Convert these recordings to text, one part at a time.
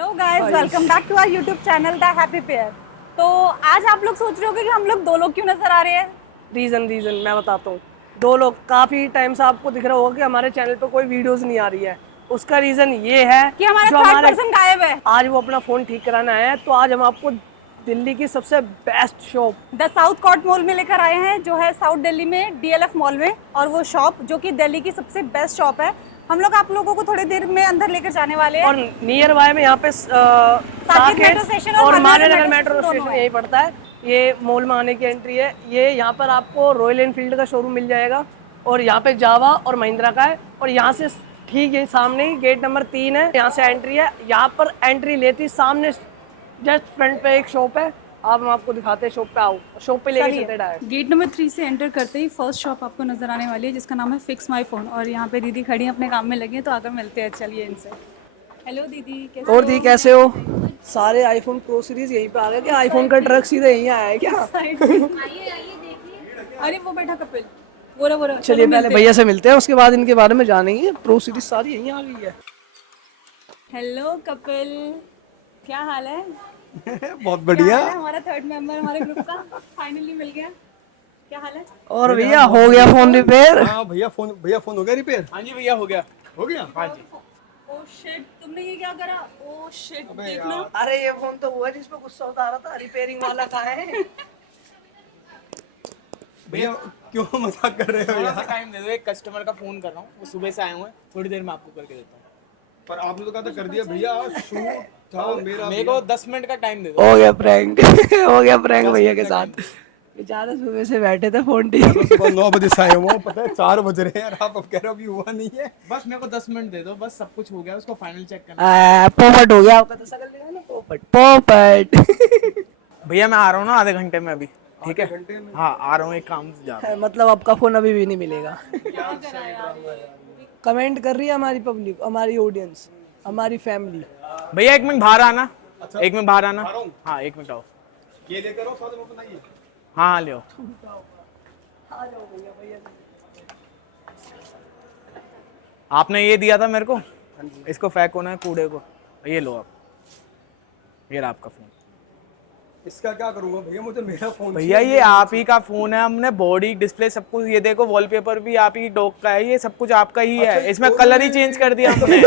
Hello guys, welcome back to our YouTube channel the happy pair. तो आज आप लोग सोच रहे होंगे कि हम लोग दो लोग क्यों नजर आ रहे हैं। रीजन मैं बताता हूँ। दो लोग काफी टाइम से आपको दिख रहा होगा कि हमारे चैनल पे कोई वीडियोस नहीं आ रही है। उसका रीजन ये है कि हमारा जो थर्ड हमारे पर्सन गायब है। आज वो अपना फोन ठीक कराना है, तो आज हम आपको दिल्ली की सबसे best shop the south court mall में लेकर आए हैं, जो है साउथ दिल्ली में डीएलएफ मॉल में। और वो शॉप जो कि दिल्ली की सबसे बेस्ट शॉप है, हम लोग आप लोगों को थोड़ी देर में अंदर लेकर जाने वाले हैं। और नियर बाय में यहाँ पे साकेत मेट्रो स्टेशन और और मान्यनगर मान्यनगर मेट्रो मेट्रो स्टेशन स्टेशन दोनों है। यही पड़ता है। ये मॉल में आने की एंट्री है। ये यहाँ पर आपको रॉयल एनफील्ड का शोरूम मिल जाएगा और यहाँ पे जावा और महिंद्रा का है। और यहाँ से ठीक है सामने ही गेट नंबर 3 है, यहाँ से एंट्री है। यहाँ पर एंट्री लेती सामने जस्ट फ्रंट पे एक शॉप है। आप हम आपको दिखाते हैं, शॉप पे आओ, शॉप पे लेके चलते डायरेक्ट। गेट नंबर 3 से एंटर करते ही फर्स्ट शॉप आपको नजर आने वाली है, जिसका नाम है फिक्स माई फोन। और यहाँ पे दीदी खड़ी हैं, अपने काम में लगी हैं, तो आकर मिलते हैं। चलिए इनसे। हेलो दीदी, कैसे और हो? दी कैसे हो? सारे आईफोन प्रो सीरीज यहीं पे आ गए क्या? आईफोन का ट्रक सीधे यहीं आया है क्या? अरे वो बैठा कपिल, बोरा बोरा। चलिए पहले भैया से मिलते हैं, उसके बाद इनके बारे में जानेंगे। प्रो सीरीज सारी यहीं आ गई है। हेलो कपिल, क्या हाल है? बहुत क्या बढ़िया। हाल है? हमारा थर्ड मेंबर हमारे ग्रुप का फाइनली मिल गया। क्या हाल है? और भैया हो गया फोन रिपेयर? हाँ भैया फोन हो गया रिपेयर? हाँ जी भैया, हो गया। हो गया। हाँ जी। ओ शिट, तुमने ये क्या करा? ओ शिट, देखना। अरे ये फोन तो हुआ जिसपे गुस्सा उतार रहा था, रिपेयरिंग वाला कहाँ है? भैया क्यों मजाक कर रहे हो थोड़ा सा यार? टाइम दे दो, एक कस्टमर का फोन कर रहा हूँ, वो सुबह से आए हुए हैं, थोड़ी देर में आपको करके देता हूँ। पर आपने तो कहा था कर दिया भैया, शूट था मेरा। मेरे को 10 मिनट का टाइम दे दो। हो गया प्रैंक हो गया प्रैंक भैया के साथ। बेचारे सुबह से बैठे थे फोन ठीक। सुबह 9 बजे से आए हुए हैं, पता है 4 बज रहे हैं यार। आप अब कह रहे हो अभी हुआ नहीं है। बस मेरे को 10 मिनट दे दो, बस सब कुछ हो गया, उसको फाइनल चेक करना। पोपट हो गया आपका, तो शकल दिखा ना, पोपट पोपट। भैया मैं आ रहा हूँ ना आधे घंटे में अभी, ठीक है? घंटे में? हाँ आ रहा हूँ, एक काम से जा रहा मतलब आपका फोन अभी भी नहीं मिलेगा। कमेंट कर रही है हमारी पब्लिक, हमारी ऑडियंस, हमारी फैमिली। हूँ। भैया 1 मिनट बाहर आना। अच्छा। 1 मिनट बाहर आना। आ रहा हूँ। हाँ 1 मिनट आओ। ये लेकर आओ, साथ में बनाइए। हाँ हाँ ले आओ। आपने ये दिया था मेरे को, इसको फेंक होना है कूड़े को। ये लो आप, ये रहा आपका फोन। इसका क्या करूंगा भैया? मुझे मेरा फोन भैया ये आप ही का फोन है, हमने बॉडी डिस्प्ले सब कुछ, ये देखो वॉलपेपर भी आप ही डॉग का है, ये सब कुछ आपका ही अच्छा, है। इसमें कलर ही चेंज कर दिया हमने।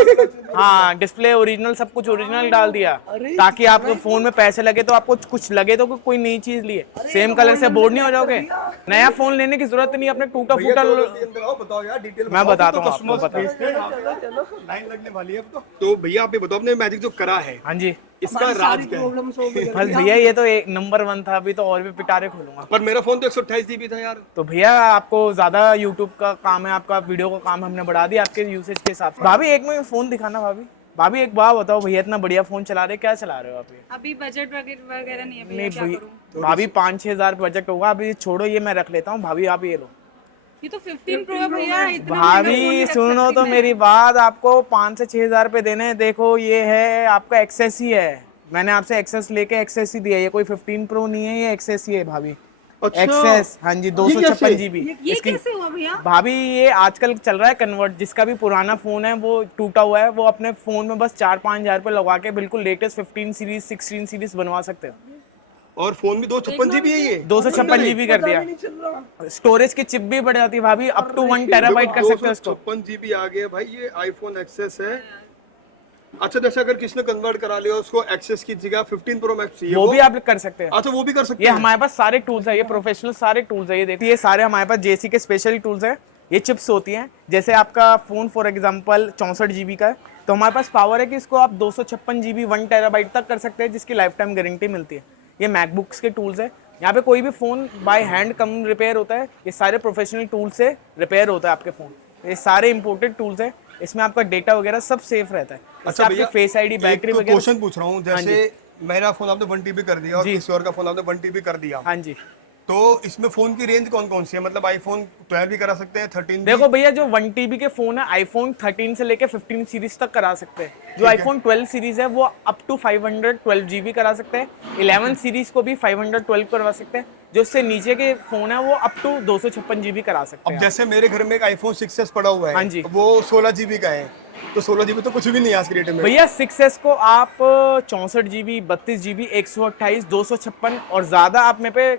हाँ डिस्प्ले ओरिजिनल, सब कुछ ओरिजिनल डाल दिया, ताकि आपको फोन में पैसे लगे तो आपको कुछ लगे तो कोई नई चीज लिए, सेम कलर से बोर्ड नहीं हो जाओगे। नया फोन लेने की जरूरत नहीं, अपने टूटा फूटा अंदर आओ, बताओ यार डिटेल। मैं बताता हूँ आपको, कस्टमर्स बताता हूँ। भेजते हैं, लाइन लगने वाली है अब तो भैया आप ये बताओ, आपने मैजिक जो करा है हाँ जी। इसका राज क्या है? बस भैया ये तो एक नंबर 1 था, अभी तो और भी पिटारे खोलूंगा। पर मेरा फोन तो 128 जीबी था यार। तो भैया आपको ज्यादा यूट्यूब का काम है, आपका वीडियो का काम हमने बढ़ा दिया आपके यूसेज के हिसाब से। भाभी एक में फोन दिखाना। भाभी एक बात बताओ, भैया इतना बढ़िया फोन चला रहे, क्या चला रहे हो आप ये? अभी बजट वगैरह नहीं है भैया, नहीं क्या भैया, करूं? भाभी 5-6 हजार बजट होगा, अभी छोड़ो, ये मैं रख लेता हूँ। भाभी आप ये लो। ये तो 15 प्रो है भैया, इतना महंगा फोन भाभी नहीं रख सुनो सकती तो मैं। मेरी बात, आपको 5 से 6 हजार पे देने हैं। देखो ये है आपका एक्सेस ही है, मैंने आपसे एक्सेस लेके एक्सेस ही दिया, ये कोई 15 प्रो नहीं है, ये एक्सेस ही है भाभी। अच्छा। एक्सेस, हाँ जी, 256 जीबी। ये कैसे हुआ भैया? भाभी ये आजकल चल रहा है कन्वर्ट, जिसका भी पुराना फोन है वो टूटा हुआ है, वो अपने फोन में बस 4-5 हजार पे लगा के बिल्कुल लेटेस्ट 15 सीरीज 16 सीरीज बनवा सकते हो। और फोन भी 256 जीबी है ये? 256 जीबी कर दिया, स्टोरेज की चिप भी बढ़ जाती है भाभी, अप टू 1 टेराबाइट कर सकते हो इसको। 256 जीबी आ गया भाई, ये आईफोन एक्सेस है। अच्छा जैसे अगर किसी ने कन्वर्ट करा लिया उसको एक्सेस की जगह 15 प्रो मैक्स चाहिए, वो भी आप कर सकते हैं। अच्छा वो भी कर सकते ये हैं। हमारे पास सारे टूल्स है, ये प्रोफेशनल सारे टूल्स है, ये देखिए ये सारे हमारे पास जेसी के स्पेशल टूल्स है। ये चिप्स होती हैं, जैसे आपका फोन फॉर एग्जांपल 64 जीबी का है, तो हमारे पास पावर है कि इसको आप 256 जीबी 1 टेराबाइट तक कर सकते हैं, जिसकी लाइफ टाइम गारंटी मिलती है। ये मैकबुक्स के टूल्स है, यहाँ पे कोई भी phone by hand come repair होता है, ये सारे प्रोफेशनल टूल से रिपेयर होता है आपके फोन। ये सारे इंपोर्टेड टूल्स है, इसमें आपका डेटा वगैरह सब सेफ रहता है। अच्छा आपके भैया, फेस आईडी, बैटरी एक वगैरह। क्वेश्चन पूछ रहा हूँ, जैसे मेरा फोन आपने 1 TB कर दिया और किसी और का फोन आपने 1 TB कर दिया, हाँ जी। तो इसमें फोन की रेंज कौन कौन सी है? मतलब आईफोन 12 भी करा सकते हैं, 13 भी? देखो भैया, जो 1 TB के फोन है आईफोन 13 से लेके 15 सीरीज तक करा सकते हैं। जो आईफोन 12 सीरीज है वो अप टू 512 GB करा सकते हैं। 11 सीरीज को भी 512 करवा सकते हैं। जो इससे नीचे के फोन है वो अप टू 256 GB करा सकते अब हैं। जैसे मेरे घर में एक आईफोन 6s पड़ा हुआ है, हाँ जी। वो 16 GB का है, तो 16 GB तो कुछ भी नहीं है आज की डेट में। भैया 6S को आप 64 GB, 32 GB, 128, 256 और ज्यादा आप मेरे पे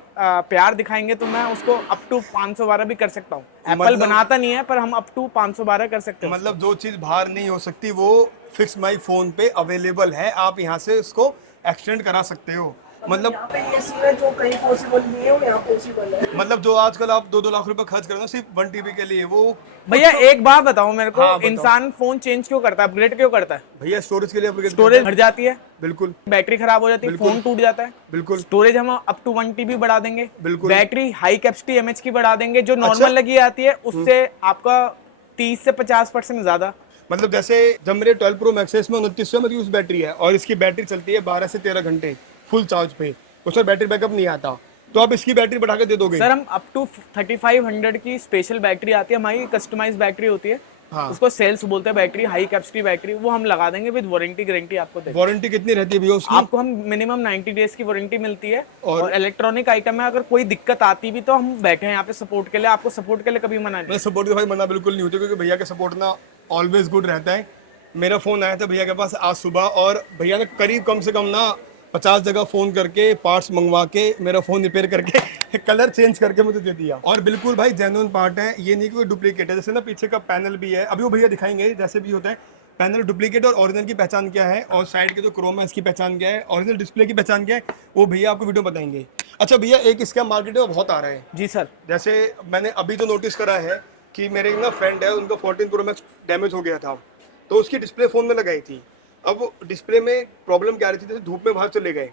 प्यार दिखाएंगे तो मैं उसको अप टू 512 भी कर सकता हूँ। एप्पल मतलब- बनाता नहीं है पर हम अप टू 512 कर सकते हैं। मतलब जो चीज बाहर नहीं हो सकती वो फिक्स माई फोन पे अवेलेबल है, आप यहाँ से उसको एक्सटेंड करा सकते हो। मतलब यहाँ पे ये सीन है जो कहीं पॉसिबल नहीं है वो यहाँ पॉसिबल है। मतलब जो आजकल आप 2-2 लाख रुपए खर्च कर रहे हो सिर्फ 1 TB के लिए, वो भैया एक बात बताओ मेरे को, हाँ, बताओ। इंसान फोन चेंज क्यों करता है, अपग्रेड क्यों करता है? भैया स्टोरेज के लिए upgrade स्टोरेज करते घट जाती है, हैं। बिल्कुल बैटरी खराब हो जाती है, बिल्कुल। फोन टूट जाता है। बिल्कुल स्टोरेज हम अप टू 1 TB बढ़ा देंगे, बिल्कुल। बैटरी हाई कैपेसिटी एमएच की बढ़ा देंगे, जो अच्छा। नॉर्मल लगी आती है उससे आपका 30 से 50% ज्यादा। मतलब जैसे जब मेरे 12 Pro Max है इसमें 2900 mAh की बैटरी है और इसकी बैटरी चलती है 12 से 13 घंटे फुल चार्ज पे, उसमें बैटरी बैकअप नहीं आता, तो आप इसकी बैटरी बढ़ा के दे दोगे? सर हम अप टू 3500 की स्पेशल बैटरी आती है, हमारी कस्टमाइज बैटरी होती है। हाँ। उसको सेल्स बोलते हैं, बैटरी हाई कैपेसिटी बैटरी, वो हम लगा देंगे विद वारंटी गारंटी आपको देंगे। वारंटी कितनी रहती है भैया उसकी? आपको हम मिनिमम 90 डेज की वारंटी मिलती है। और- और इलेक्ट्रॉनिक आइटम में अगर कोई दिक्कत आती भी तो हम बैठे हैं यहाँ पे सपोर्ट के लिए, आपको सपोर्ट के लिए कभी मना नहीं। मैं सपोर्ट के भाई मना बिल्कुल नहीं होती, क्योंकि भैया का सपोर्ट ना ऑलवेज गुड रहता है। मेरा फोन आया था भैया के पास आज सुबह और भैया ने करीब कम से कम ना 50 जगह फोन करके पार्ट्स मंगवा के मेरा फोन रिपेयर करके कलर चेंज करके मुझे दे दिया। और बिल्कुल भाई जेन्युइन पार्ट है, ये नहीं कोई डुप्लीकेट है। जैसे ना पीछे का पैनल भी है, अभी वो भैया दिखाएंगे जैसे भी होता है। पैनल डुप्लीकेट और ओरिजिनल की पहचान क्या है, और साइड के जो क्रोम है इसकी पहचान क्या है, ओरिजिनल डिस्प्ले की पहचान क्या है, वो भैया आपको वीडियो बताएंगे। अच्छा भैया एक इसका मार्केट में बहुत आ रहा है, जी सर। जैसे मैंने अभी जो नोटिस करा है कि मेरे एक ना फ्रेंड है, उनका 14 Pro Max डैमेज हो गया था, तो उसकी डिस्प्ले फ़ोन में लगाई थी। अब डिस्प्ले में प्रॉब्लम क्या आ रही थी, जैसे धूप में बाहर चले गए,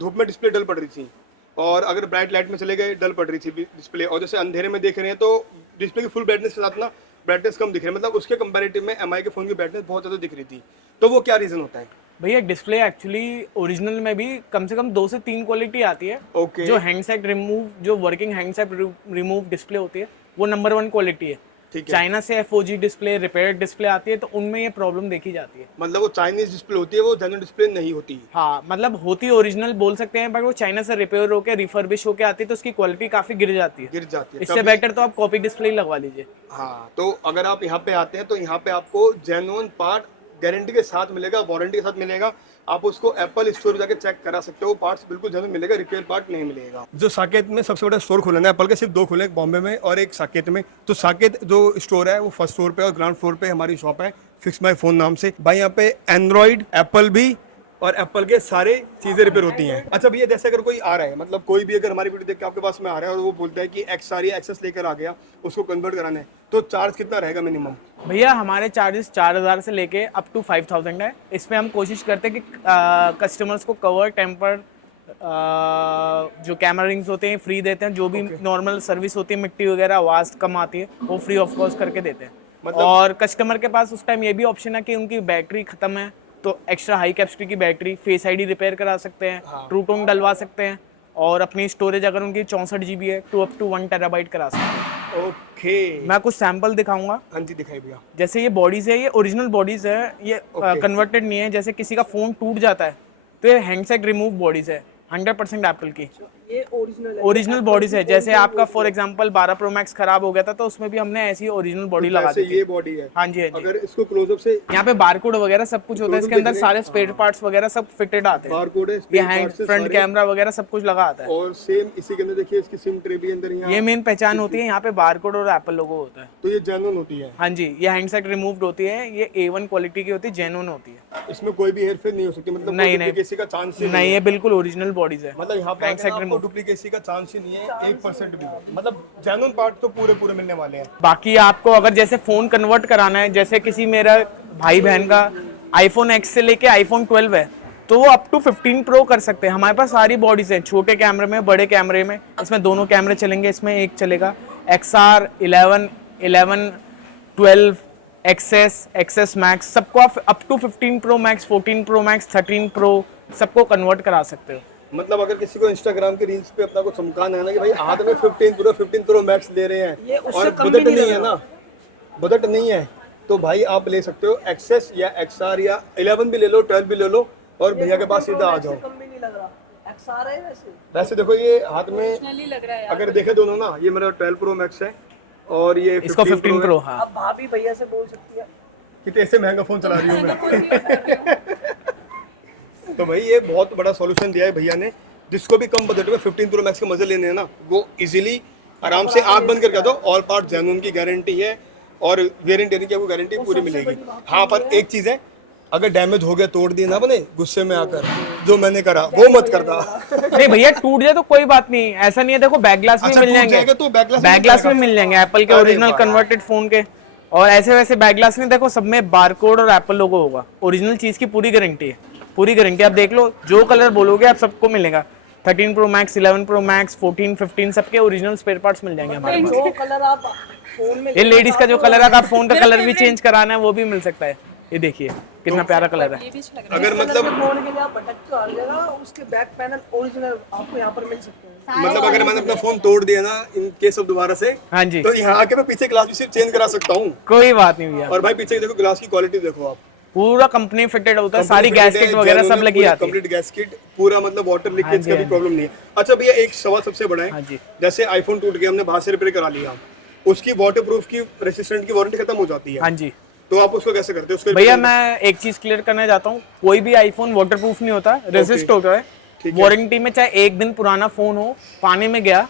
धूप में डिस्प्ले डल पड़ रही थी, और अगर ब्राइट लाइट में चले गए डल पड़ रही थी डिस्प्ले, और जैसे अंधेरे में देख रहे हैं तो डिस्प्ले की फुल ब्राइटनेस के साथ ना ब्राइटनेस कम दिख रही है, मतलब उसके कंपैरेटिव में एमआई के फ़ोन की ब्राइटनेस बहुत ज़्यादा दिख रही थी। तो वो क्या रीज़न होता है? भैया डिस्प्ले एक्चुअली ओरिजिनल में भी कम से कम 2 से 3 क्वालिटी आती है। ओके। जो हैंडसेट रिमूव, जो वर्किंग हैंडसेट रिमूव डिस्प्ले होती है वो नंबर 1 क्वालिटी है। ठीक है। चाइना से FOG डिस्प्ले, रिपेयर डिस्प्ले आती है, तो उनमें ये प्रॉब्लम देखी जाती है। मतलब वो चाइनीज डिस्प्ले होती है, वो जेन्युइन डिस्प्ले नहीं होती। हाँ, मतलब होती ओरिजिनल बोल सकते हैं, पर वो चाइना से रिपेयर होकर रिफर्बिश होकर आती है तो उसकी क्वालिटी काफी गिर जाती है। गिर जाती है। इससे कभी- बेटर तो आप कॉपी डिस्प्ले ही लगवा लीजिए। हाँ, तो अगर आप यहाँ पे आते हैं तो यहाँ पे आपको जेन्युइन पार्ट गारंटी के साथ मिलेगा, वारंटी के साथ मिलेगा। आप उसको एप्पल स्टोर जाके चेक करा सकते हो, पार्ट्स बिल्कुल जेन्युइन मिलेगा, रिपेयर पार्ट नहीं मिलेगा। जो साकेत में सबसे बड़ा स्टोर खुला है एप्पल के, सिर्फ 2 खुले, एक बॉम्बे में और एक साकेत में। तो साकेत जो स्टोर है वो फर्स्ट फ्लोर पे और ग्राउंड फ्लोर पे हमारी शॉप है फिक्स माई फोन नाम से। भाई यहाँ पे एंड्रॉइड, एप्पल भी और एप्पल के सारे चीजें रिपेयर होती हैं। अच्छा भैया जैसे अगर कोई आ रहा है, मतलब कोई भी अगर हमारी वीडियो देख के आपके पास में आ रहा है और वो बोलता है कि XR या XS लेकर आ गया, उसको कन्वर्ट कराना है, तो चार्ज कितना रहेगा मिनिमम? भैया हमारे चार्जेस 4000 से लेके अप टू 5000 है। इसमें हम कोशिश करते हैं कि कस्टमर्स को कवर, टेम्पर, जो कैमरा रिंग्स होते हैं फ्री देते हैं, जो भी नॉर्मल सर्विस होती है, मिट्टी वगैरह आवाज़ कम आती है वो फ्री ऑफ कॉस्ट करके देते हैं। मतलब- और कस्टमर के पास उस टाइम ये भी ऑप्शन है कि उनकी बैटरी खत्म है तो एक्स्ट्रा हाई कैपेसिटी की बैटरी, फेस आईडी रिपेयर करा सकते हैं, ट्रू टोन डलवा सकते हैं, और अपनी स्टोरेज अगर उनकी 64 GB है तो अप टू 1 TB करा सकते हैं। ओके। मैं कुछ सैंपल दिखाऊंगा। हाँ जी दिखाई भैया। जैसे ये बॉडीज है, ये ओरिजिनल बॉडीज है, ये Okay. कन्वर्टेड नहीं है। जैसे किसी का फोन टूट जाता है तो ये हैंडसेट रिमूव बॉडीज है, 100% एप्पल की ये ओरिजिनल है। ओरिजिनल बॉडीज है। जैसे आपका फॉर एग्जांपल 12 Pro Max खराब हो गया था तो उसमें भी हमने ऐसी ओरिजिनल बॉडी लगा दी थी। ये बॉडी है। हाँ जी, हाँ जी। अगर इसको क्लोजअप से यहाँ पे बारकोड वगैरह सब कुछ होता है, इसके अंदर सारे स्पेयर पार्ट्स वगैरह सब फिटेड आते हैं। बारकोड है, ये spare हैंड parts है फ्रंट सारे। कैमरा वगैरह सब कुछ लगा आता है। और सेम इसी के अंदर देखिए इसकी सिम ट्रे भी अंदर यहाँ। ये मेन पहचान होती है, यहाँ पे बारकोड और एप्पल लोगो होता है। तो ये जेन्युइन होती है। हाँ जी, ये हैंडसेट रिमूव्ड होती है, ये A1 क्वालिटी की होती है, जेन्युइन होती है। इसमें कोई भी हेरफेर नहीं हो सकती, मतलब नहीं, नहीं। डुप्लीकेसी का चांस ही नहीं, ये बिल्कुल ओरिजिनल बॉडीज है। मतलब यहाँ पे हैंडसेट आपको रिमूव। डुप्लीकेसी का चांस ही नहीं है 1% भी। मतलब जेन्युइन पार्ट तो पूरे पूरे मिलने वाले हैं। बाकी आपको अगर जैसे फोन कन्वर्ट कराना है, जैसे किसी मेरा भाई बहन का iPhone X से लेके iPhone 12 है तो वो अप टू 15 Pro कर सकते हैं। हमारे पास सारी बॉडीज हैं, छोटे कैमरे में, बड़े कैमरे में। इसमें दोनों कैमरे चलेंगे, इसमें एक चलेगा। XR 11, 11, 12, XS Max, सबको आप up to 15 Pro Max, 14 Pro Max, 13 Pro सबको कन्वर्ट करा सकते हो। मतलब अगर किसी को इंस्टाग्राम के रील्स पे अपना को चमकाना है ना कि भाई हाथ में 15 Pro Max ले रहे ये हैं उससे और कम भी बजट नहीं नहीं लग है रहा। ना, बजट नहीं है, तो भाई आप ले सकते हो XS या XR या 11 भी ले लो, 12 भी ले लो और भैया के पास सीधा आ जाओ। कम भी नहीं लग रहा। XR है वैसे। वैसे देखो ये हाथ में लग रहा है अगर देखे दोनों ना, ये मेरा 12 Pro Max है और ये इसको 15 Pro। हाँ, अब भाभी भैया से बोल सकती है। कि कैसे महंगा फोन चला रही हूँ मैं। तो भाई ये बहुत बड़ा सॉल्यूशन दिया है भैया ने, जिसको भी कम बजट में 15 प्रो मैक्स के मजे लेने हैं ना, वो इजीली आराम से आंख बंद करके दो। ऑल पार्ट जेन्युइन की गारंटी है और वारंटी यानी कि आपको गारंटी पूरी मिलेगी। हाँ, पर एक चीज है, अगर डैमेज हो गया तोड़ दिया ना बने गुस्से में आकर, जो मैंने करा वो मत करना। नहीं भैया, टूट जाए तो कोई बात नहीं, ऐसा नहीं है। देखो बैक ग्लास भी अच्छा, मिल टूट जाएंगे, जाएगा तो बैक ग्लास भी मिल जाएंगे एप्पल के अरे ओरिजिनल वाह। कन्वर्टेड फोन के। और ऐसे वैसे बैक ग्लास नहीं, देखो सब में बारकोड और एप्पल लोगो होगा। ओरिजिनल चीज की पूरी गारंटी है, पूरी गारंटी। आप देख लो, जो कलर बोलोगे आप सबको मिलेगा। 13 प्रो मैक्स, 11 प्रो मैक्स, 14, 15 सबके ओरिजिनल स्पेयर पार्ट्स मिल जाएंगे हमारे पास। जो कलर आप फोन में ये लेडीज का जो कलर है, आप फोन का कलर भी चेंज कराना है वो भी मिल सकता है। ये देखिए कितना प्यारा कलर है। अगर मतलब फोन के लिए आप भटक के आ जाएगा, उसके बैक पैनल ओरिजिनल आपको यहाँ पर मिल सकते हैं। मतलब अगर मैंने अपना फोन तोड़ दिया ना इन केस ऑफ दोबारा से, हाँ जी, तो यहाँ आके मैं पीछे ग्लास भी सिर्फ चेंज करा सकता हूँ। कोई बात नहीं भैया। और भाई पीछे देखो ग्लास की क्वालिटी देखो आप, पूरा कंपनी फिटेड होता है, सारी गैस किट वगैरह सब लगी आती है। कंप्लीट गैस किट, पूरा मतलब वाटर लीकेज का भी प्रॉब्लम नहीं है। अच्छा भैया, एक सवाल सबसे बड़ा हाँ है, जी। जैसे आईफोन टूट गया, हमने बाहर से रिपेयर करा लिया, उसकी वाटरप्रूफ की रेसिस्टेंट की वारंटी खत्म हो जाती है, हाँ जी तो आप उसको कैसे करते हो? उसको भैया, मैं एक चीज क्लियर करना चाहता हूँ, कोई भी आईफोन वाटरप्रूफ नहीं होता, रेसिस्ट होता है। वारंटी में चाहे एक दिन पुराना फोन हो, पानी में गया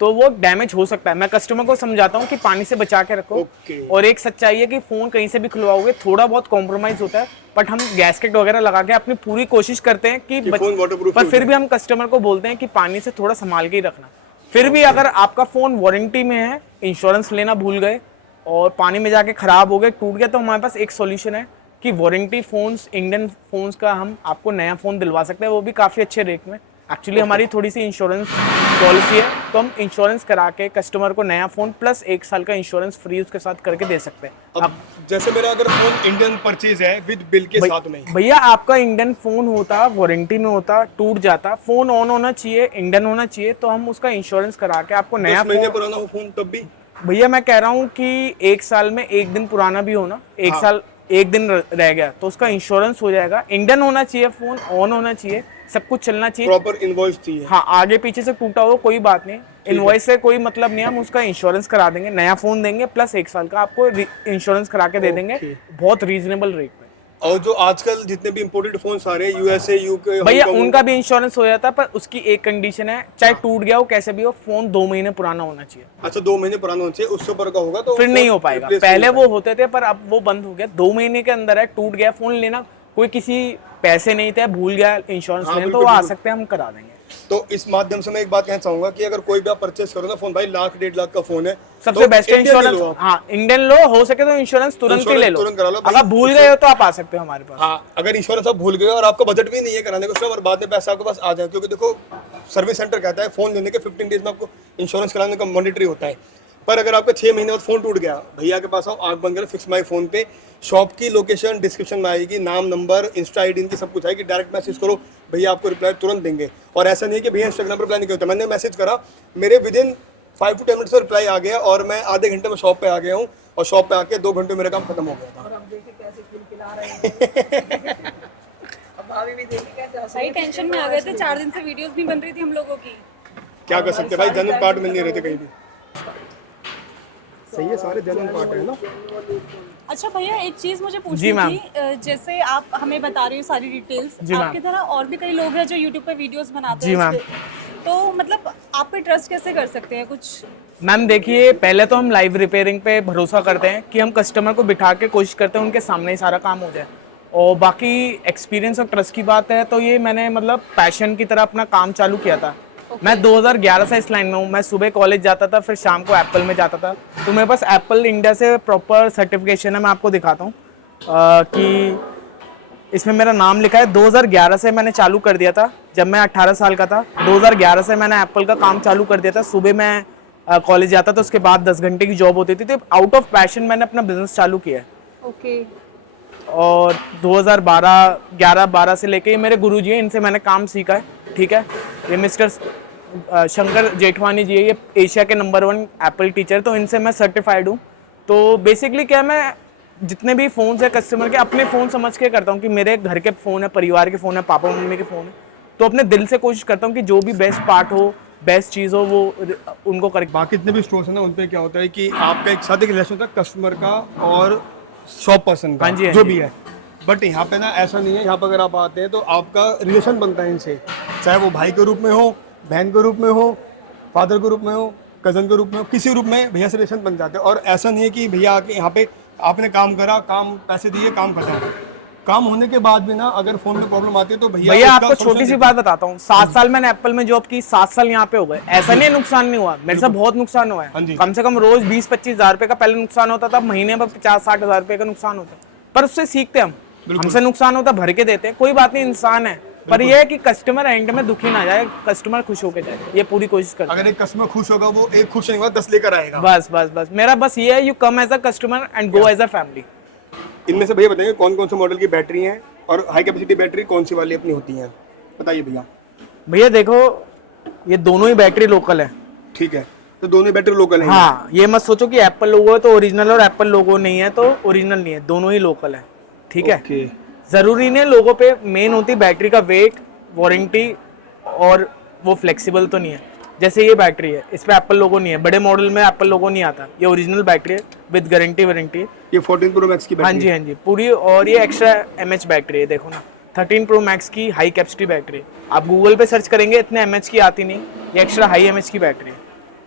तो वो डैमेज हो सकता है। मैं कस्टमर को समझाता हूँ कि पानी से बचा के रखो। और एक सच्चाई है कि फोन कहीं से भी खुलवाओगे थोड़ा बहुत कॉम्प्रोमाइज होता है, बट हम गैसकेट वगैरह लगा के अपनी पूरी कोशिश करते हैं कि फोन वाटरप्रूफ, पर फिर भी हम कस्टमर को बोलते हैं कि पानी से थोड़ा संभाल के ही रखना। फिर भी अगर आपका फोन वारंटी में है, इंश्योरेंस लेना भूल गए और पानी में जाके खराब हो गए, टूट गया, तो हमारे पास एक सॉल्यूशन है कि वारंटी फोन्स, इंडियन फोन्स का हम आपको नया फोन दिलवा सकते हैं, वो भी काफी अच्छे रेट में। एक्चुअली हमारी थोड़ी सी इंश्योरेंस पॉलिसी है, तो हम इंश्योरेंस करा के कस्टमर को नया फोन प्लस 1 साल का इंश्योरेंस फ्री उसके साथ करके दे सकते हैं। अब जैसे मेरा अगर फोन इंडियन परचेज है विद बिल के साथ में, भैया आपका इंडियन फोन होता, वारंटी में होता, टूट जाता, फोन ऑन होना चाहिए, इंडियन होना चाहिए, तो हम उसका इंश्योरेंस करा के आपको नया 10 महीने फोन। पुराना हो फोन तब भी भैया मैं कह रहा हूँ कि 1 साल में 1 दिन पुराना भी हो ना, 1 साल 1 दिन रह गया तो उसका इंश्योरेंस हो जाएगा। इंडियन होना चाहिए, फोन ऑन होना चाहिए, सब कुछ चलना चाहिए, प्रॉपर इनवॉइस चाहिए। हाँ, आगे पीछे से टूटा हो कोई बात नहीं, इनवॉइस से कोई मतलब नहीं, हम उसका इंश्योरेंस करा देंगे, नया फोन देंगे प्लस 1 साल का आपको इंश्योरेंस करा के दे देंगे, बहुत रीजनेबल रेट में। और जो आजकल जितने भी इंपोर्टेड फोन्स आ रहे हैं यूएसए, यूके, भैया उनका भी इंश्योरेंस हो जाता है, पर उसकी एक कंडीशन है, चाहे टूट गया हो कैसे भी हो, फोन 2 महीने पुराना होना चाहिए। अच्छा, 2 महीने पुराना होना चाहिए, उससे ऊपर का होगा तो फिर नहीं हो पाएगा। पहले वो होते थे पर अब वो बंद हो गया। 2 महीने के अंदर है, टूट गया फोन, लेना कोई किसी पैसे नहीं थे, भूल गया इंश्योरेंस लेना, तो वो आ सकते हैं, हम करा देंगे। तो इस माध्यम से मैं एक बात कहना चाहूंगा कि अगर कोई भी आप परचेस करो ना फोन, भाई 1 डेढ़ लाख का फोन है, सबसे बेस्ट है इंश्योरेंस। हाँ, इंडियन लो, हो सके तो इंश्योरेंस तुरंत ही ले लो। तुरंत करा लो भाई। अगर भूल गए हो तो आप आ सकते हो हमारे पास। हाँ, अगर इंश्योरेंस आप भूल गए और आपका बजट भी नहीं है कराने का, और बाद में पैसा आपके पास आ जाए, क्योंकि देखो सर्विस सेंटर कहता है फोन लेने के 15 डेज में आपको इंश्योरेंस कराने का मैंडेटरी होता है। पर अगर आपका 6 महीने बाद फोन टूट गया, भैया के पास आओ, आंख बंद करो, फिक्स माई फोन पे, शॉप की लोकेशन डिस्क्रिप्शन में आएगी, नाम, नंबर, इंस्टा आईडी इनकी सब कुछ आएगी, डायरेक्ट मैसेज करो, भैया आपको रिप्लाई तुरंत देंगे। और ऐसा नहीं है कि भैया इंस्टाग्राम पर रिप्लाई नहीं करता, मैंने मैसेज करा, मेरे विद इन 5 to 10 मिनट्स में रिप्लाई आ गया और मैं आधे घंटे में शॉप पे आ गया हूँ, और शॉप पे आके 2 घंटे मेरा काम खत्म हो गया था। और अब देखिए कैसे खिलखिला रहे हैं। अब भाभी भी देखिए कैसे हंस रही सही है। टेंशन में आ गए थे, 4 दिन से वीडियोस नहीं बन रही थी हम लोगों की। क्या कर सकते हैं भाई, जेन्युइन पार्ट मिल नहीं रहे थे कहीं भी। सही है, सारे जेन्युइन पार्ट है ना। अच्छा भैया, एक चीज मुझे जी पूछनी मैम। थी, जैसे आप हमें बता रही हो सारी डिटेल्स, जी मैम। आपकी तरह और भी कई लोग हैं जो यूट्यूब पे वीडियोस बनाते जी हैं मैम। इस पे। तो मतलब आप पे ट्रस्ट कैसे कर सकते हैं कुछ? मैम देखिए, पहले तो हम लाइव रिपेयरिंग पे भरोसा करते हैं कि हम कस्टमर को बिठा के कोशिश करते हैं उनके सामने ही सारा काम हो जाए, और बाकी एक्सपीरियंस और ट्रस्ट की बात है तो ये मैंने मतलब पैशन की तरह अपना काम चालू किया था। मैं 2011 से इस लाइन में हूँ। मैं सुबह कॉलेज जाता था, फिर शाम को एप्पल में जाता था, तो मेरे पास एप्पल इंडिया से प्रॉपर सर्टिफिकेशन है। मैं आपको दिखाता हूँ कि इसमें मेरा नाम लिखा है। 2011 से मैंने चालू कर दिया था, जब मैं 18 साल का था। 2011 से मैंने एप्पल का काम चालू कर दिया था। सुबह मैं कॉलेज जाता था, उसके बाद 10 घंटे की जॉब होती थी, तो आउट ऑफ पैशन मैंने अपना बिजनेस चालू किया है। ओके। और 2011-12 से लेके ये मेरे गुरुजी हैं, इनसे मैंने काम सीखा है। ठीक है, ये मिस्टर शंकर जेठवानी जी है, ये एशिया के नंबर 1 एप्पल टीचर, तो इनसे मैं सर्टिफाइड हूँ। तो बेसिकली क्या, मैं जितने भी फ़ोन्स है कस्टमर के, अपने फ़ोन समझ के करता हूँ कि मेरे घर के फ़ोन है, परिवार के फ़ोन है, पापा मम्मी के फ़ोन है, तो अपने दिल से कोशिश करता हूँ कि जो भी बेस्ट पार्ट हो, बेस्ट चीज़ हो, वो उनको कर। बाकी जितने भी स्टोर्स हैं ना, उन पे क्या होता है कि आपका एक साथ एक रिलेशन होता है कस्टमर का और शॉप पर्सन का, हाँ जी, हाँ जो जी। भी है। बट यहाँ पे ना ऐसा नहीं है, यहाँ पर अगर आप आते हैं तो आपका रिलेशन बनता है इनसे, चाहे वो भाई के रूप में हो, बहन के रूप में हो, फादर के रूप में हो, कजन के रूप में हो, किसी रूप में भैया से रिलेशन बन जाते हैं। और ऐसा नहीं है कि भैया आके यहाँ पे आपने काम करा, काम पैसे दिए, काम खत्म। काम होने के बाद भी ना अगर फोन में प्रॉब्लम आती है तो भैया भैया उसका आपको solution छोटी सी बात बताता हूँ, 7 साल मैंने एप्पल में जॉब की, 7 साल यहाँ पे हो गए, ऐसा नहीं है नुकसान नहीं हुआ, मेरे से बहुत नुकसान हुआ हाँ जी। है। कम से कम रोज 20-25 हजार रुपए का पहले नुकसान होता था, महीने में 50-60 हजार रुपए का नुकसान होता, पर उससे सीखते हम। हमसे नुकसान होता भर के देते हैं, कोई बात नहीं, इंसान है, पर यह है कि कस्टमर एंड में दुखी ना जाए, कस्टमर खुश होकर जाए, ये पूरी कोशिश करते हैं। अगर एक कस्टमर खुश होगा, वो एक खुश नहीं होगा, 10 लेकर आएगा। बस बस बस मेरा बस ये है, you come as a customer and go as a family. इनमें से भैया बताएंगे कौन कौन से मॉडल की बैटरी हैं और हाई कैपेसिटी बैटरी कौन सी वाली अपनी होती हैं, बताइए भैया। भैया देखो, ये दोनों ही बैटरी लोकल है। ठीक है, तो दोनों बैटरी लोकल हैं। हाँ, ये मत सोचो कि एप्पल लोगो है तो ओरिजिनल और एप्पल लोगो नहीं है तो ओरिजिनल नहीं है, दोनों ही लोकल है। ठीक है, ओके। जरूरी नहीं लोगों पे मेन होती बैटरी का वेट, वारंटी, और वो फ्लेक्सिबल तो नहीं है। जैसे ये बैटरी है, इस पे एप्पल लोगो नहीं है, बड़े मॉडल में एप्पल लोगो नहीं आता, ये ओरिजिनल बैटरी है विद गारंटी वारंटी है। ये 14 प्रो मैक्स की हाँ बैटरी जी, हाँ जी, पूरी। और ये एक्स्ट्रा एमएच बैटरी है, देखो ना, 13 प्रो मैक्स की हाई कैपेसिटी बैटरी। आप गूगल पे सर्च करेंगे, इतने एमएच की आती नहीं, ये एक्स्ट्रा हाई एमएच की बैटरी है।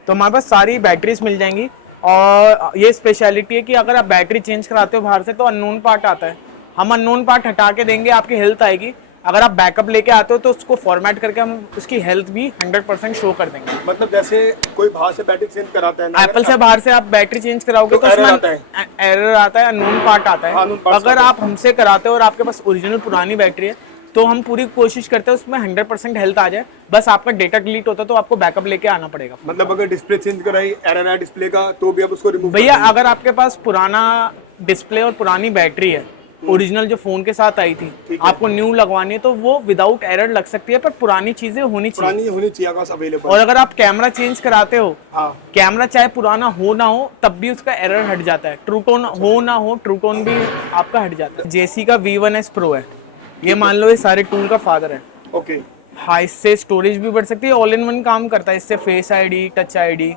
तो हमारे पास सारी बैटरीज मिल जाएंगी। और ये स्पेशलिटी है कि अगर आप बैटरी चेंज कराते हो बाहर से तो अननोन पार्ट आता है, हम अननोन पार्ट हटा के देंगे, आपकी हेल्थ आएगी। अगर आप बैकअप लेके आते हो तो उसको फॉर्मेट करके हम उसकी हेल्थ भी 100% शो कर देंगे। मतलब जैसे कोई बाहर से बैटरी चेंज कराता है ना, एप्पल से बाहर से आप बैटरी चेंज कराओगे तो error उसमें आता है। एरर आता है, अननोन पार्ट आता हाँ, है। unknown parts अगर आप हमसे कराते हो और आपके पास ओरिजिनल पुरानी बैटरी है तो हम पूरी कोशिश करते हैं उसमें 100% हेल्थ आ जाए, बस आपका डेटा डिलीट होता है तो आपको बैकअप लेके आना पड़ेगा। मतलब अगर डिस्प्ले चेंज कराई, एरर है डिस्प्ले का, तो भी आप उसको रिमूव भैया अगर आपके पास पुराना डिस्प्ले और पुरानी बैटरी है, ओरिजिनल जो फोन के साथ आई थी, आपको न्यू लगवानी है तो वो विदाउट एरर लग सकती है, पर पुरानी चीजें होनी चाहिए। पुरानी होनी चाहिए आपके पास अवेलेबल। और अगर आप कैमरा चेंज कराते हो, हाँ, कैमरा चाहे पुराना हो ना हो तब भी उसका एरर हट जाता है, ट्रू टोन हो ना हो ट्रू टोन भी आपका हट जाता है। जेसी का V1S Pro है, ये मान लो ये सारे टूल का फादर है। ओके। हाँ, इससे स्टोरेज भी बढ़ सकती है, ऑल इन वन काम करता है, इससे face ID, touch ID,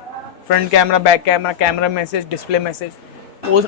front camera, back camera, camera message, display message,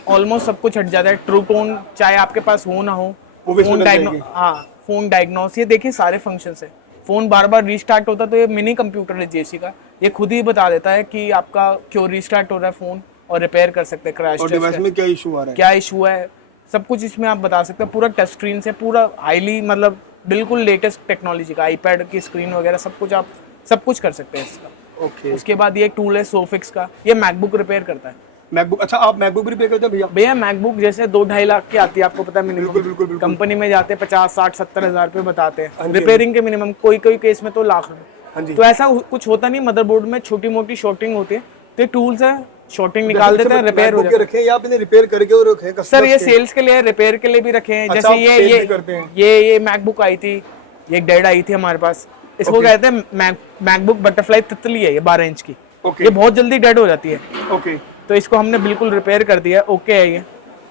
almost सब कुछ हट जाता है। ट्रू टोन चाहे आपके पास हो ना हो, वो भी फोन सुलझ डायग्नो, जाएगी। हाँ, फोन डायग्नोस, ये देखिए सारे फंक्शंस है। फोन बार बार रीस्टार्ट होता है तो ये मिनी कंप्यूटर है जेसी का, ये खुद ही बता देता है कि आपका क्यों रीस्टार्ट हो रहा है फोन, और रिपेयर कर सकते हैं, क्रैश और डिवाइस में क्या इशू आ रहा है, क्या इशू है, सब कुछ इसमें आप बता सकते हैं। पूरा टच स्क्रीन से, पूरा हाईली, मतलब बिल्कुल लेटेस्ट टेक्नोलॉजी का, आईपैड की स्क्रीन वगैरह सब कुछ आप सब कुछ कर सकते हैं इसका। ओके। उसके बाद ये टूल है सोफिक्स का, ये मैकबुक रिपेयर करता है। मैकबुक, अच्छा आप मैकबुक भी रिपेयर करते हैं भैया? भैया मैकबुक जैसे 2-2.5 लाख की आती है, आपको पता है मिनिमम। बिल्कुल बिल्कुल बिल्कुल। कंपनी में जाते हैं 50-60-70 हजार रुपये बताते हाँ हैं जी, रिपेयरिंग के मिनिमम, कोई कोई केस में तो लाख हाँ रुपए। जी। तो ऐसा कुछ होता नहीं, मदरबोर्ड में छोटी मोटी शॉर्टिंग होती है तो ये टूल्स है, शॉर्टिंग निकाल देते हैं, रिपेयर हो MacBook जाता है। रखे या आपने रिपेयर करके और रखे हैं सर ये customers के? सेल्स के लिए, रिपेयर के लिए भी रखे हैं। अच्छा, जैसे आप sale भी करते हैं? ये मैकबुक आई थी, ये डेड आई थी हमारे पास, इसको कहते हैं मैकबुक बटरफ्लाई तितली है, ये 12 इंच की। ओके। ये बहुत जल्दी डेड हो जाती है, ओके। तो इसको हमने बिल्कुल रिपेयर कर दिया। ओके है, ये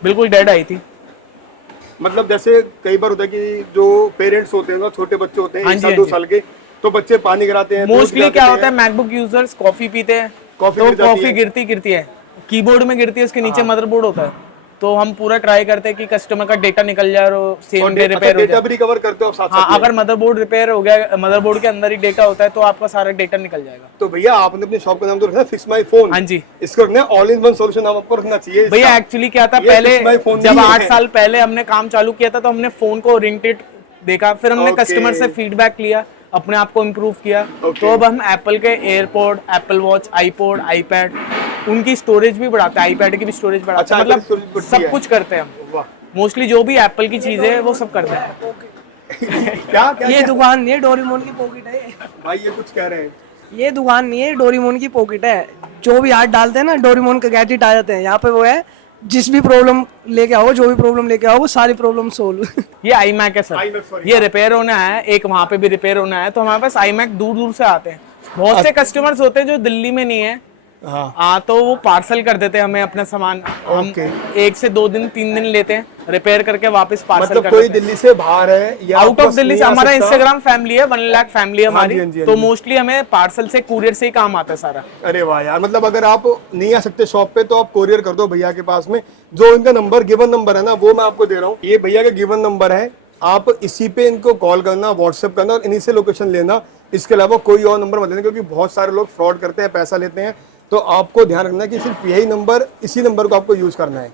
बिल्कुल डेड आई थी। मतलब जैसे कई बार होता है कि जो पेरेंट्स होते हैं ना, छोटे बच्चे होते हैं, हाँ 1 जी, साल हाँ 2 जी। साल के, तो बच्चे पानी गिराते हैं, दूध मोस्टली गिरा क्या देते होता है, हैं। मैकबुक यूजर्स कॉफी पीते हैं, कॉफी तो गिर जाती कॉफी है। गिरती गिरती है, कीबोर्ड में गिरती है, उसके नीचे मदरबोर्ड होता है, तो हम पूरा ट्राई करते हैं कि कस्टमर का डेटा निकल जाए और सेम डे रिपेयर हो डेटा जाए। भी रिकवर करते हो आप साथ हाँ, साथ में? अगर मदरबोर्ड रिपेयर हो गया, मदरबोर्ड के अंदर ही डेटा होता है तो आपका सारा डेटा निकल जाएगा। तो भैया आपने अपनी शॉप का नाम तो रखना फिक्स माई फोन। हाँ जी। इसको रखना ऑल इन वन सॉल्यूशन नाम आपको रखना चाहिए। भैया एक्चुअली क्या था, ये पहले Fix My Phone जब नहीं 8 है। साल पहले हमने काम चालू किया था तो हमने फोन को ओरिएंटेड देखा, फिर हमने Okay. कस्टमर से फीडबैक लिया, अपने आप को इम्प्रूव किया। Okay. तो अब हम एप्पल के AirPod, Apple watch, iPod, iPad, उनकी स्टोरेज भी बढ़ाते हैं, आईपैड की भी स्टोरेज बढ़ाते अच्छा, हैं, Apple की storage मतलब बढ़ती सब है। कुछ करते हैं हम। वाह। मोस्टली जो भी एप्पल की चीजें है वो सब करते हैं। क्या क्या ये दुकान नहीं है, डोरेमोन की पॉकेट है। भाई ये कुछ कह रहे हैं? ये दुकान नहीं है, डोरेमोन की पॉकेट है। जो भी हाथ डालते हैं ना, डोरेमोन के गैजेट आ जाते हैं यहाँ पे। वो है, जिस भी प्रॉब्लम लेके आओ, जो भी प्रॉब्लम लेके आओ, वो सारी प्रॉब्लम सोल्व। ये iMac है सर, iMac, sorry। ये रिपेयर होना है, एक वहाँ पे भी रिपेयर होना है, तो हमारे पास iMac दूर दूर से आते हैं। बहुत से कस्टमर्स होते हैं जो दिल्ली में नहीं है, हाँ। तो वो पार्सल कर देते हैं हमें अपना सामान। हम ओके। 1 से 2 दिन 3 दिन लेते हैं, रिपेयर करके वापस पार्सल मतलब कर कोई देते हैं। दिल्ली से बाहर है या आउट ऑफ दिल्ली से, हमारा इंस्टाग्राम इंस्टाग्राम फैमिली है, 1 लाख फैमिली है हमारी, हाँ जी, हाँ तो जी। मोस्टली हमें पार्सल से, कुरियर से ही काम आता है सारा। अरे वाह यार, मतलब अगर आप नहीं आ सकते शॉप पे तो आप कोरियर कर दो भैया के पास में। जो इनका नंबर गिवन नंबर है ना वो मैं आपको दे रहा हूँ, ये भैया का गिवन नंबर है, आप इसी पे इनको कॉल करना, व्हाट्सएप करना और इन्हीं से लोकेशन लेना। इसके अलावा कोई और नंबर मत लेना, क्योंकि बहुत सारे लोग फ्रॉड करते हैं, पैसा लेते हैं। तो आपको ध्यान रखना है कि सिर्फ यही नंबर, इसी नंबर को आपको यूज करना है।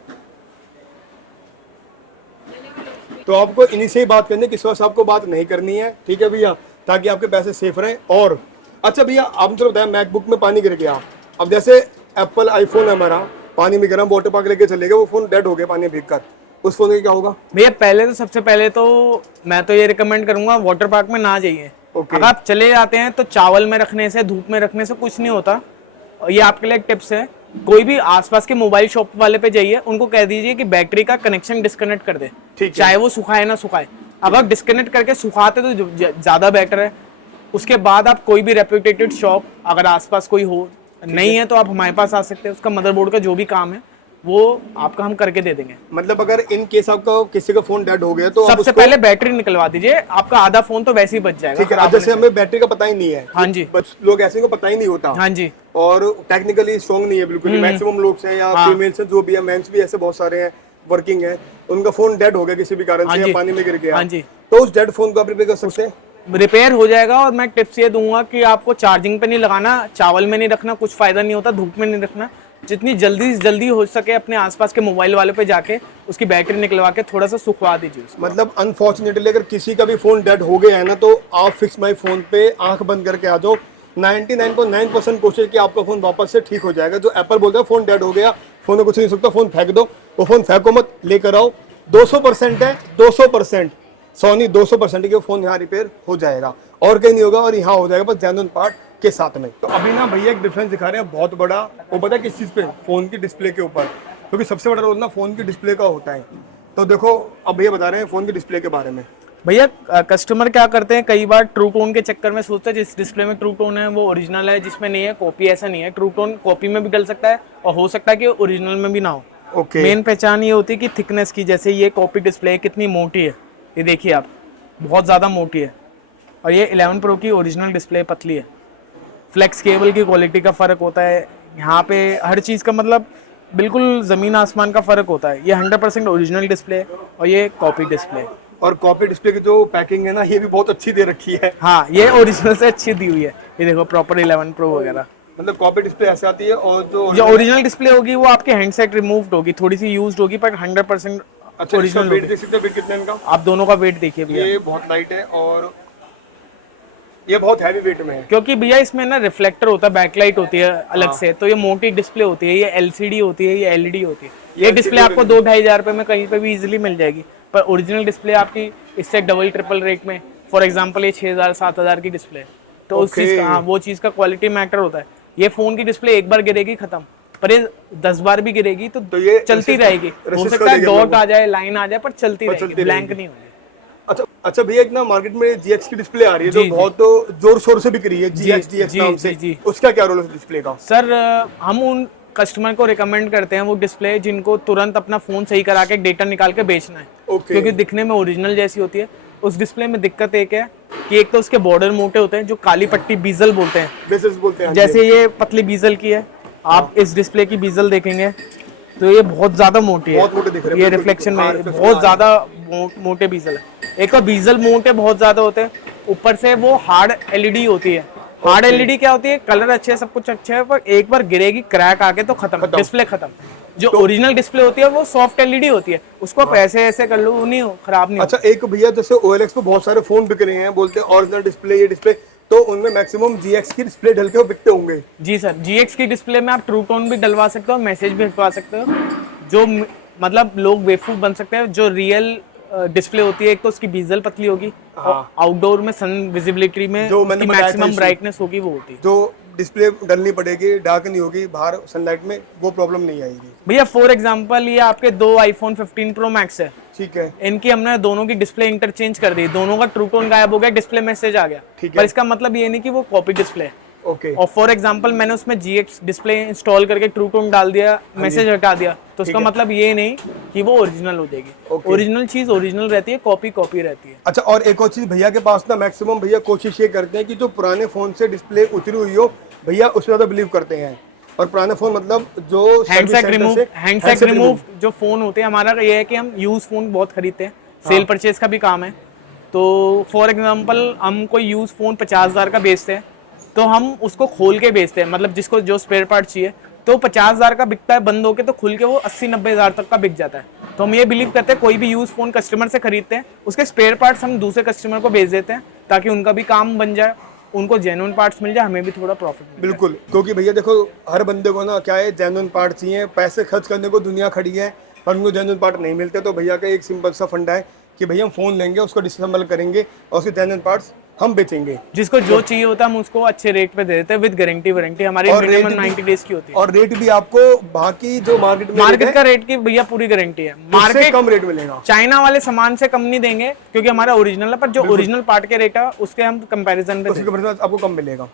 तो आपको इन्हीं से ही बात करनी है, किसी और से आपको बात नहीं करनी है, ठीक है भैया, ताकि आपके पैसे सेफ रहें। और अच्छा भैया, आपने चलो बताया मैकबुक में पानी गिर गया, अब जैसे एप्पल आईफोन है हमारा, पानी में गिरा, वाटर पार्क लेके चले गए, वो फोन डेड हो गया पानी भीग कर, उस फोन का क्या होगा? भैया पहले तो, सबसे पहले तो मैं तो ये रिकमेंड करूंगा, वाटर पार्क में ना जाइए। अगर आप चले जाते हैं तो चावल में रखने से, धूप में रखने से कुछ नहीं होता। और ये आपके लिए एक टिप्स है, कोई भी आसपास के मोबाइल शॉप वाले पे जाइए, उनको कह दीजिए कि बैटरी का कनेक्शन डिस्कनेक्ट कर दे, चाहे वो सुखाए ना सुखाए। अगर डिस्कनेक्ट करके सुखाते तो ज्यादा बेटर है। उसके बाद आप कोई भी रेप्यूटेड शॉप, अगर आसपास कोई हो, नहीं है तो आप हमारे पास आ सकते हैं, उसका मदरबोर्ड का जो भी काम है वो आपका हम करके दे देंगे। मतलब अगर इन केस आपका किसी का फोन डेड हो गया तो सबसे पहले बैटरी निकलवा दीजिए, आपका आधा फोन तो वैसे ही बच जाएगा। ठीक है, जैसे हमें बैटरी का पता ही नहीं है, हाँ जी, बस लोग ऐसे को पता ही नहीं होता, हाँ जी, और टेक्निकली स्ट्रॉन्ग नहीं है बिल्कुल, मैक्सिमम लोग हैं या फीमेल्स हैं, जो भी है, मेंस भी ऐसे बहुत सारे हैं वर्किंग है, उनका फोन डेड हो गया किसी भी कारण से या पानी में गिर गया, हाँ जी, तो उस डेड फोन को आप रिपेयर कर सकते हैं, रिपेयर हो जाएगा। और मैं टिप्स ये दूंगा कि आपको चार्जिंग पे नहीं लगाना, चावल में नहीं रखना, कुछ फायदा नहीं होता, धूप में नहीं रखना। जितनी जल्दी से जल्दी हो सके अपने आसपास के मोबाइल वाले पे जाके उसकी बैटरी निकलवा के थोड़ा सा सुखवा दीजिए। मतलब अनफॉर्चुनेटली अगर किसी का भी फोन डेड हो गया है ना, तो आप फिक्स माई फोन पे आंख बंद करके आ जाओ, 99.9% कोशिश कि आपका फोन वापस से ठीक हो जाएगा। जो एप्पल बोलता है फोन डेड हो गया, फोन में कुछ नहीं सकता, फोन फेंक दो, वो फोन फेंको मत, लेकर आओ। 200% है, 200%, सोनी 200% के फोन यहाँ रिपेयर हो जाएगा, और कहीं नहीं होगा, और यहाँ हो जाएगा बस जेन्युइन पार्ट के साथ में। तो अभी ना भैया एक डिफरेंस दिखा रहे हैं बहुत बड़ा, वो पता है किस चीज़ पे? फोन की डिस्प्ले के ऊपर, क्योंकि सबसे बड़ा रोल ना फोन की डिस्प्ले का होता है। तो देखो अब भैया बता रहे हैं फोन की डिस्प्ले के बारे में। भैया कस्टमर क्या करते हैं, कई बार ट्रू टोन के चक्कर में सोचते हैं जिस डिस्प्ले में ट्रू टोन है वो ओरिजिनल है, जिसमें नहीं है कॉपी। ऐसा नहीं है, ट्रू टोन कॉपी में भी डल सकता है और हो सकता है कि ओरिजिनल में भी ना हो। ओके। मेन पहचान ये होती है कि थिकनेस की, जैसे ये कॉपी डिस्प्ले कितनी मोटी है, ये देखिए आप, बहुत ज़्यादा मोटी है। और ये 11 प्रो की ओरिजिनल डिस्प्ले पतली है। फ्लेक्स केबल की क्वालिटी का फ़र्क होता है यहाँ पे, हर चीज़ का मतलब बिल्कुल ज़मीन आसमान का फ़र्क होता है। ये 100% ओरिजिनल डिस्प्ले और ये कॉपी डिस्प्ले। और कॉपी डिस्प्ले की जो पैकिंग है ना, ये भी बहुत अच्छी दे रखी है। हाँ, ये ओरिजिनल से अच्छी दी हुई है। ये देखो प्रॉपर 11 प्रो वगैरह, मतलब कॉपी डिस्प्ले ऐसे आती है, और जो ओरिजिनल डिस्प्ले होगी वो आपके हैंडसेट रिमूव्ड होगी, थोड़ी सी यूज्ड होगी, पर 100% अच्छा, ओरिजिनल वेट देख सकते हैं, वेट कितना है इनका? आप दोनों का वेट देखिए भैया, ये बहुत लाइट है और ये बहुत हैवी वेट में है, क्योंकि भैया इसमें ना रिफ्लेक्टर होता है, बैकलाइट होती है अलग से, तो ये मोटी डिस्प्ले होती है, ये एलसीडी होती है, ये एलईडी होती है। ये डिस्प्ले आपको 2-2.5 हज़ार रुपए में कहीं पे भी इजीली मिल जाएगी, पर ओरिजिनल डिस्प्ले आपकी इससे डबल ट्रिपल रेट में, फॉर एग्जांपल ये 6,000-7,000 की डिस्प्ले, तो उस चीज़ का, हाँ, वो चीज़ का क्वालिटी मैटर होता है। ये फोन की डिस्प्ले एक बार गिरेगी खत्म, पर ये 10 बार भी गिरेगी तो ये चलती रहेगी। हो सकता है डॉट आ जाए, लाइन आ जाए, पर चलती रहेगी, ब्लैंक नहीं होगी। अच्छा भैया, एक ना मार्केट में GX की डिस्प्ले आ रही है जो बहुत जोर शोर से बिक रही है, GX नाम से, उसका क्या रोल है डिस्प्ले का? सर हम उन कस्टमर को रिकमेंड करते हैं वो डिस्प्ले जिनको तुरंत अपना फोन सही करा के डेटा निकाल के बेचना है, क्योंकि दिखने में ओरिजिनल जैसी होती है। उस डिस्प्ले में दिक्कत एक है कि एक तो उसके बॉर्डर मोटे होते हैं, जो काली पट्टी बीजल बोलते हैं, जैसे ये पतली बीजल की है। आप इस डिस्प्ले की बीजल देखेंगे तो ये बहुत ज्यादा मोटी है, ये रिफ्लेक्शन में बहुत ज्यादा मोटे बीजल है। एक तो बीजल मोटे बहुत ज्यादा होते हैं, ऊपर से वो हार्ड एलईडी होती है। हार्ड एलईडी क्या होती है, कलर अच्छे है, सब कुछ अच्छा है, पर एक बार गिरेगी, क्रैक आके तो खत्म, डिस्प्ले खत्म। जो ओरिजिनल डिस्प्ले होती है वो सॉफ्ट एलईडी होती है, उसको आप ऐसे कर लो, वो नहीं खराब नहीं। अच्छा, एक भैया जैसे OLX पे बहुत सारे फोन बिक रहे हैं, बोलते हैं ओरिजिनल डिस्प्ले, ये डिस्प्ले, तो उनमें मैक्सिमम GX की डिस्प्ले डल के वो बिकते होंगे? जी सर, GX की डिस्प्ले में आप ट्रू टोन भी डलवा सकते हो, मैसेज भी हटवा सकते हो, जो मतलब लोग बेवकूफ बन सकते हैं। जो रियल डिस्प्ले होती है, एक तो उसकी बीजल पतली होगी, आउटडोर में सन विजिबिलिटी में जो मैक्सिमम ब्राइटनेस होगी वो होती है, जो डिस्प्ले डलनी पड़ेगी, डार्क नहीं होगी, बाहर सनलाइट में वो प्रॉब्लम नहीं आएगी। भैया फॉर एग्जांपल ये आपके 2 iPhone 15 Pro Max है, ठीक है, इनकी हमने दोनों की डिस्प्ले इंटरचेंज कर दी, दोनों का ट्रू टोन गायब हो गया, डिस्प्ले मैसेज आ गया, पर इसका मतलब ये नहीं कि वो कॉपी डिस्प्ले है, ओके और फॉर एग्जांपल मैंने उसमें GX डिस्प्ले इंस्टॉल करके ट्रू टोन डाल दिया, मैसेज हटा दिया, तो उसका मतलब ये नहीं कि वो ओरिजिनल हो जाएगी। ओरिजिनल चीज ओरिजिनल रहती है, कॉपी कॉपी रहती है। अच्छा, और एक और चीज भैया के पास ना मैक्सिमम भैया कोशिश ये करते हैं कि जो पुराने फोन से डिस्प्ले उतरी हुई हो भैया उसमें ज्यादा बिलीव करते हैं। और पुराने फोन मतलब जो हैंडसेक रिमूव जो फोन होते हैं, हमारा ये है कि हम यूज फोन बहुत खरीदते हैं, सेल परचेज का भी काम है। तो फॉर एग्जांपल हम कोई यूज फोन 50,000 का बेचते हैं, तो हम उसको खोल के बेचते हैं, मतलब जिसको जो स्पेयर पार्ट चाहिए, तो 50,000 का बिकता है बंद होके, तो खुल के वो 80-90 हज़ार तक का बिक जाता है। तो हम ये बिलीव करते हैं कोई भी यूज फोन कस्टमर से खरीदते हैं, उसके स्पेयर पार्ट्स हम दूसरे कस्टमर को बेच देते हैं, ताकि उनका भी काम बन जाए, उनको जेन्युइन पार्ट्स मिल जाए, हमें भी थोड़ा प्रॉफिट मिले। बिल्कुल, क्योंकि भैया देखो हर बंदे को ना क्या है, जेन्युइन पार्ट चाहिए। पैसे खर्च करने को दुनिया खड़ी है पर उनको जेन्युइन पार्ट नहीं मिलते। तो भैया का एक सिंपल सा फंडा है कि भैया हम फोन लेंगे, उसको डिसअसेंबल करेंगे और उसके जेन्युइन पार्ट्स हम बेचेंगे। जिसको जो चाहिए होता है हम उसको अच्छे रेट पे दे देते हैं, विद गारंटी वारंटी। हमारी मिनिमम 90 डेज की होती है। और रेट भी आपको बाकी जो मार्केट का रेट की भैया पूरी गारंटी है। मार्केट कम रेट मिलेगा, चाइना वाले सामान से कम नहीं देंगे क्योंकि हमारा ओरिजिनल है, पर जो ओरिजिनल पार्ट के रेट है उसके हम कंपैरिजन पे आपको कम मिलेगा।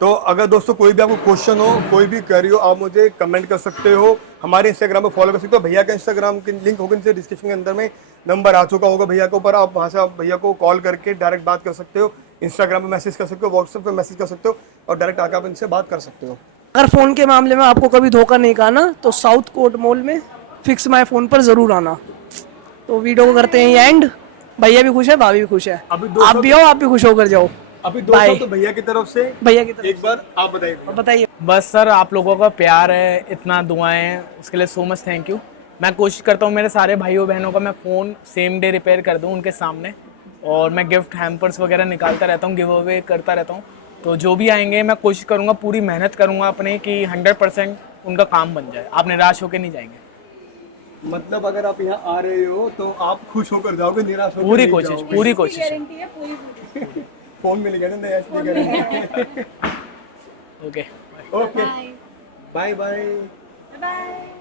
तो अगर दोस्तों कोई भी आपको क्वेश्चन हो, कोई भी क्वेरी हो, आप मुझे कमेंट कर सकते हो, हमारे इंस्टाग्राम पे फॉलो कर सकते हो। भैया का इंस्टाग्राम की लिंक होगा नीचे डिस्क्रिप्शन के अंदर में, नंबर आ चुका होगा भैया के ऊपर, आप वहाँ से आप भैया को कॉल करके डायरेक्ट बात कर सकते हो, इंस्टाग्राम पे मैसेज कर सकते हो, व्हाट्सएप पे मैसेज कर सकते हो और डायरेक्ट आकर आप इनसे बात कर सकते हो। अगर फ़ोन के मामले में आपको कभी धोखा नहीं खाना तो साउथ कोर्ट मॉल में फिक्स माई फ़ोन पर ज़रूर आना। तो वीडियो को करते हैं एंड। भैया भी खुश है, भाभी भी खुश है, आप भी आओ, आप भी खुश होकर जाओ। अभी दोस्तों तो भैया की तरफ से एक बार आप बताइए। बस सर, आप लोगों का प्यार है, इतना दुआएं हैं, उसके लिए सो मच थैंक यू। मैं कोशिश करता हूँ मेरे सारे भाइयों बहनों का मैं फ़ोन सेम डे रिपेयर कर दूँ उनके सामने, और मैं गिफ्ट हैम्पर्स वगैरह निकालता रहता हूँ, गिव अवे करता रहता हूँ। तो जो भी आएंगे मैं कोशिश करूँगा, पूरी मेहनत करूँगा अपने कि 100% उनका काम बन जाए, आप निराश होकर नहीं जाएंगे। मतलब अगर आप यहाँ आ रहे हो तो आप खुश होकर जाओगे, निराश होकर पूरी नहीं कोशिश जाओगे। पूरी कोशिश। गारंटी है पूरी। फोन मिल गया ना नया, इसलिए guarantee. Okay okay, bye bye. Bye.